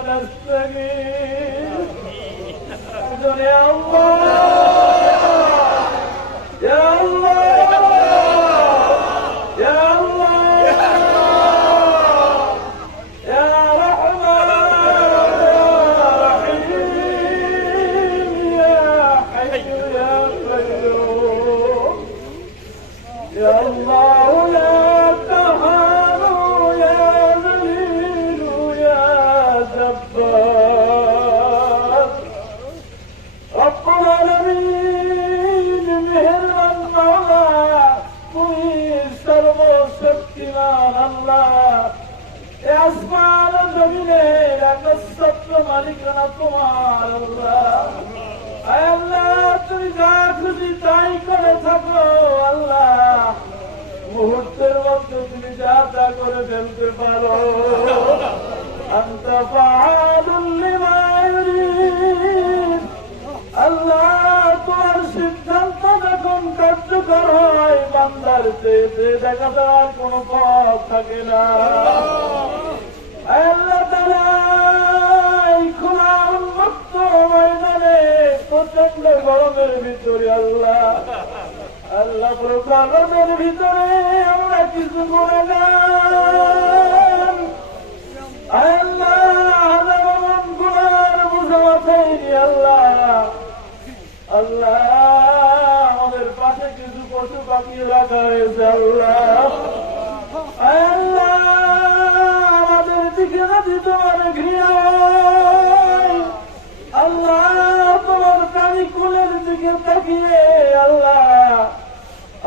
برحمتك نستغيث يا الله শক্তিমান আল্লাহ। তুমি যা খুশি তাই করে থাকো আল্লাহ। মুহূর্তের মধ্যে তুমি যা তা করে ফেলতে পারো। আন্ত বান্দার চেয়ে দেখা দেওয়ার কোন পথ থাকে না। আল্লাহ তাআলা খোলা উন্মুক্ত ময়দানে প্রচণ্ড গরমের ভিতরে আল্লাহ আল্লাহ ভিতরে কিছু না আল্লাহ আল্লাহ পাশে কিছু পশু পাখি হয়েছে আল্লাহ, আমাদের দিকে যদি তোমার ঘৃণা আল্লাহ, তোমার প্রাণী কুলের আল্লাহ,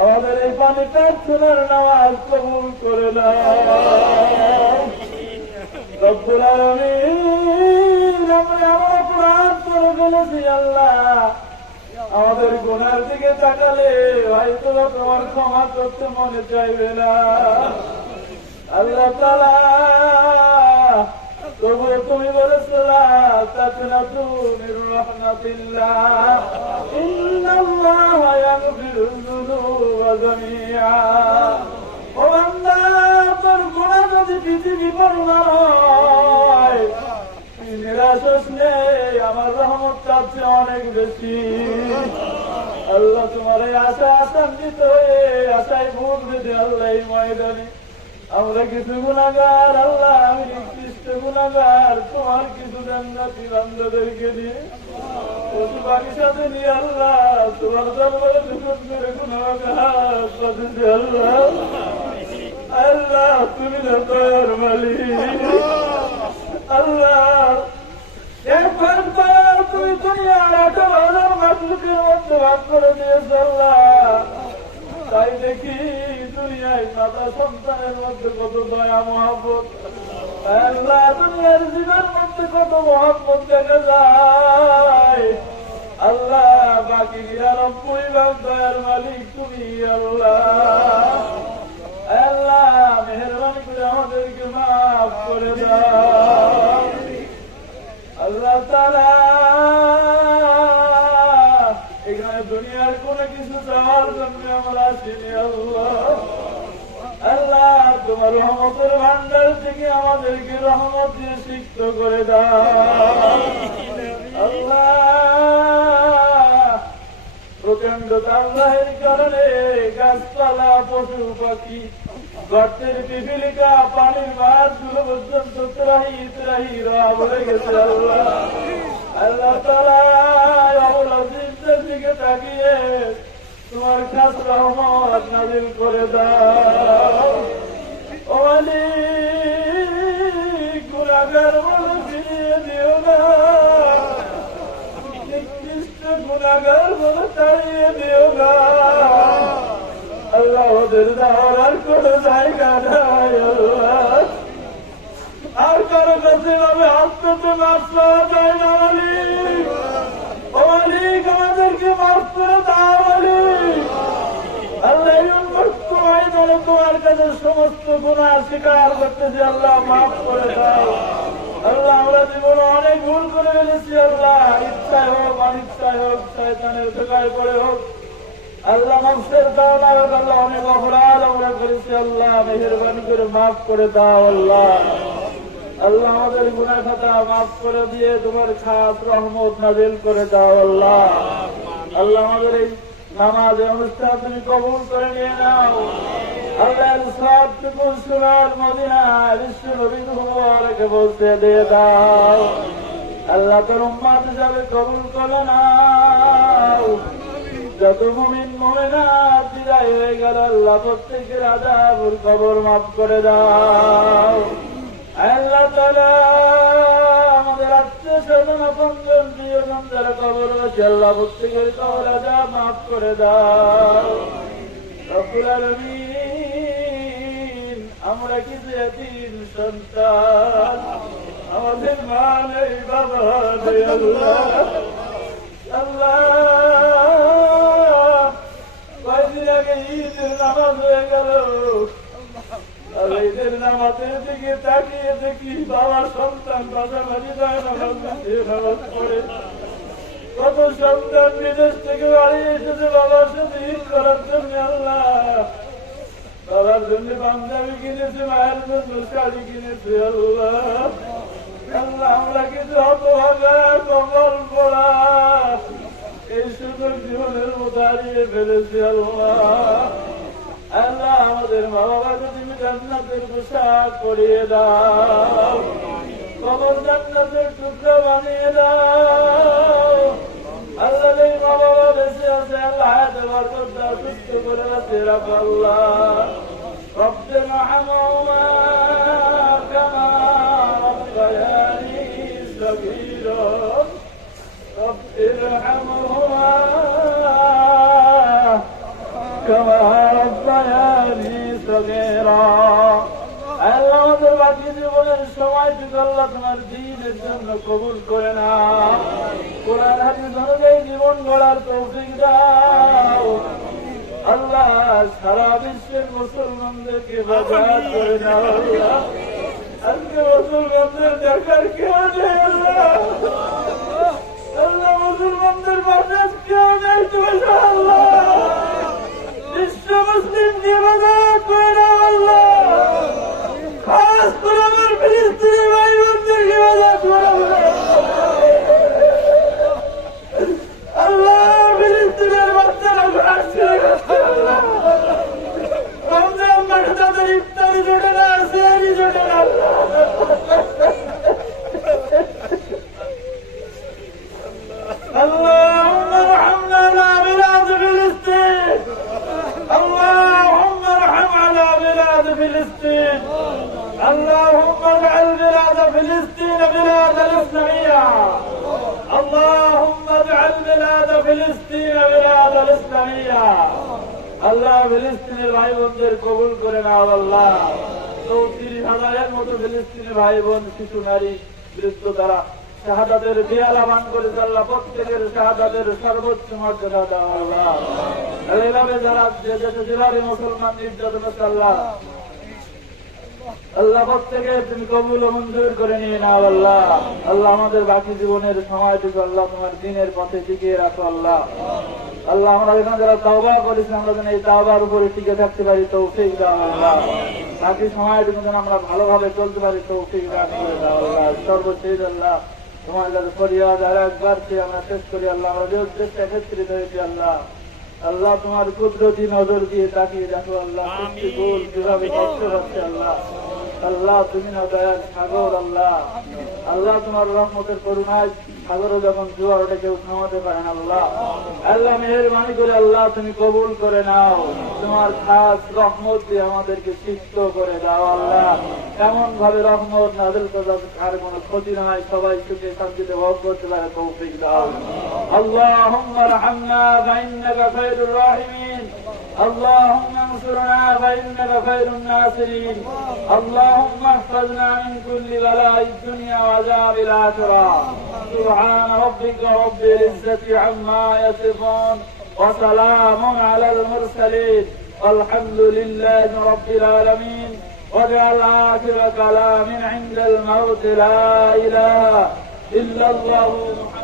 আমাদের এই পানি প্রার্থনার নামাজ কবুল করে নাও। রব্বুল আলামিন, আমরা ফেলেছি, আল্লাহ। আমাদের গুনার দিকে তাকালে হয়তো বা তোমার ক্ষমা করতে মনে চাইবে না। আল্লাহ তবু তুমি বলেছিলা তাকনাতু মির রাহমাতিল্লাহ ইন্নাল্লাহ ইয়াগফিরু যুনুবা জামিআ। ও বান্দা, তোর গুনাহ যদি পৃথিবী হয় তুই নিরাশ হোস নে, আমার রহমত চাচ্ছে অনেক বেশি। আল্লাহ তোমার এই আশা আশান্বিত হয়ে আশায় ভোট বেঁধে আল্লাহ ময়দানে। আমরা কিছু গুণাগার আল্লাহ আমি নিকৃষ্ট গুণাগার। তোমার কিছু জান্নাতি বান্দাদেরকে দিয়ে পশু সাথে নিয়ে আল্লাহ তোমার দরবারে দুজন করে গুণাগার আল্লাহ। তুমি মালিক। আল্লাহ মধ্যে কত দয়া মহাব্বত আল্লাহ দুনিয়ার জীবের মধ্যে কত মহাব্বত দেখা যায় আল্লাহ বাকি ভাগ দয়ার মালিক, তুমি আল্লাহ। আমরা আসিনি আল্লাহ তোমার রহমতের ভান্ডার থেকে আমাদেরকে রহমত দিয়ে সিক্ত করে দাও কারণে গাছপালা পশু পাখি গর্তের পিপিলিকা পানির মাছগুলো পর্যন্ত ত্রাহি ত্রাহি রহা বলে গেছে আল্লাহ আল্লাহ তালা দিকে তাকিয়ে তোমার খাস রহমত নাজিল করে দাও। মালিক গুণাগার বলে দিও না। নিকৃষ্ট গুণাগার বলে তাড়িয়ে দিও না। আল্লাহ ওদের দেওয়ার আর কোনো জায়গা নাই আর কারও কাছে ভাবে পাওয়া আমাদেরকে মাফ করে দাও মালিক আল্লাহ তোমার কাছে সমস্ত গুণার স্বীকার করতেছি আল্লাহ মাফ করে দাও। আল্লাহ, আমরা জীবনে অনেক ভুল করে ফেলেছি, আল্লাহ। ইচ্ছায় হোক, অনিচ্ছায় হোক, শয়তানের ধোকায় পড়ে হোক। আল্লাহ মাফের কারণে হোক অনেক অপরাধ করেছি, আল্লাহ মেহরবানি করে মাফ করে দাও, আল্লাহ। আল্লাহ, আমাদের গুণা খাতা মাফ করে দিয়ে তোমার খাস রহমত নাজিল করে দাও, আল্লাহ। আল্লাহ, আমাদের এই নামাজ অনুষ্ঠান তুমি কবুল করে নিয়ে নাও। দাও। আল্লাহ তোর উম্মাদ হিসাবে কবুল যত প্রত্যেকের আদাবুল কবর মাফ করে দাও। আল্লাহ আমাদের আত্মীয় স্বজন আপনজন প্রিয়জন যারা কবর আছে, আল্লাহ প্রত্যেকের কবর আজাব মাফ করে দাও। আমরা কিছু দিন সন্তান? আমাদের মা নেই, বাবা আল্লাহ বিদেশ থেকে বাড়ি এসেছে বাবার সাথে ঈদ করার জন্য বাবার জন্য পাঞ্জাবি কিনেছে, মায়ের জন্য শাড়ি কিনেছে আমরা কিছু হতভাগা পড়া। এই সুযোগ জীবনের মতো হারিয়ে ফেলেছি আল্লাহ। আল্লাহ আমাদের মা বাবাকে তুমি জান্নাতের পোশাক পরিয়ে দাও কবর জান্নাতের টুকরো বানিয়ে দাও আল্লাহ এই মা বাবা বেঁচে আছে আল্লাহ হায়াতে বরকত দাও সুস্থ করে আছে রাখো আল্লাহ رب ارحمهما كما ربياني বাকি জীবনের সময়টুকু আল্লাহ তোমার দিনের জন্য কবুল করে না কোরআন হাদিস অনুযায়ী জীবন গড়ার তৌফিক দাও। আল্লাহ সারা বিশ্বের মুসলমানদেরকে বাজার করে দাও আজকে মুসলমানদের দেখার কেউ নেই আল্লাহ মুসলমানদের বাজার কেউ নেই তুমি আল্লাহ বিশ্ব মুসলিমকে বাজার করে দাও আল্লাহ। খাস করে ফিলিস্তিন আল ইসলামিয়া আল্লাহ ফিলিস্তিনের ভাই বোনদের কবুল করে না আল্লাহ। চৌত্রিশ হাজারের মতো ফিলিস্তিনি ভাই বোন শিশু, নারী, বৃদ্ধ তারা শাহাদাদের বিয়ালা মান করে চাল্লা প্রত্যেকের শাহাদাদের সর্বোচ্চ মর্যাদা দেওয়া আল্লাহ। এইভাবে যারা যে দেশে জেলারে মুসলমান নির্যাতন আল্লাহ। আল্লাহ প্রত্যেকে তুমি কবুল ও মঞ্জুর করে নিয়ে নাও আল্লাহ। আল্লাহ আমাদের বাকি জীবনের সময়টুকু আল্লাহ তোমার দিনের পথে টিকিয়ে রাখো আল্লাহ। আল্লাহ আমরা এখানে যারা তাওবা করেছি, আমরা যেন এই তাওবার উপরে টিকে থাকতে পারি, তৌফিক দাও আল্লাহ। বাকি সময়টুকু যেন আমরা ভালোভাবে চলতে পারি, তৌফিক দান করে দাও আল্লাহ। সর্বশেষ আল্লাহ, তোমার কাছে ফরিয়াদ আর একবার আমরা শেষ করি আল্লাহ। আমরা যে উদ্দেশ্যে একত্রিত হয়েছি আল্লাহ। আল্লাহ তোমার কুদরতি নজর দিয়ে তাকিয়ে দেখো আল্লাহ গোল কীভাবে কষ্ট পাচ্ছে আল্লাহ। আল্লাহ তুমি না দয়াল সাগর আল্লাহ। আল্লাহ তোমার রহমতের করুণায় সাগরে যখন জোয়ার ওটা কেউ থামাতে পারেন আল্লাহ আল্লাহ মেহরবানি করে আল্লাহ তুমি কবুল করে নাও তোমার খাস রহমত দিয়ে আমাদেরকে সিক্ত করে দাও আল্লাহ এমন ভাবে রহমত নাজল করে দাও, কার কোনো ক্ষতি নয় সবাই সুখে শান্তিতে ভোগ করতে পারে তৌফিক দাও اللهم ارحمنا فإنك خير الراحمين اللهم انصرنا فإنك خير الناصرين اللهم احفظنا من كل بلاء الدنيا وعذاب الآخرة سبحان ربك رب العزة عما يصفون وسلام على المرسلين والحمد لله رب العالمين واجعل آخر كلام عند الموت لا إله إلا الله محمد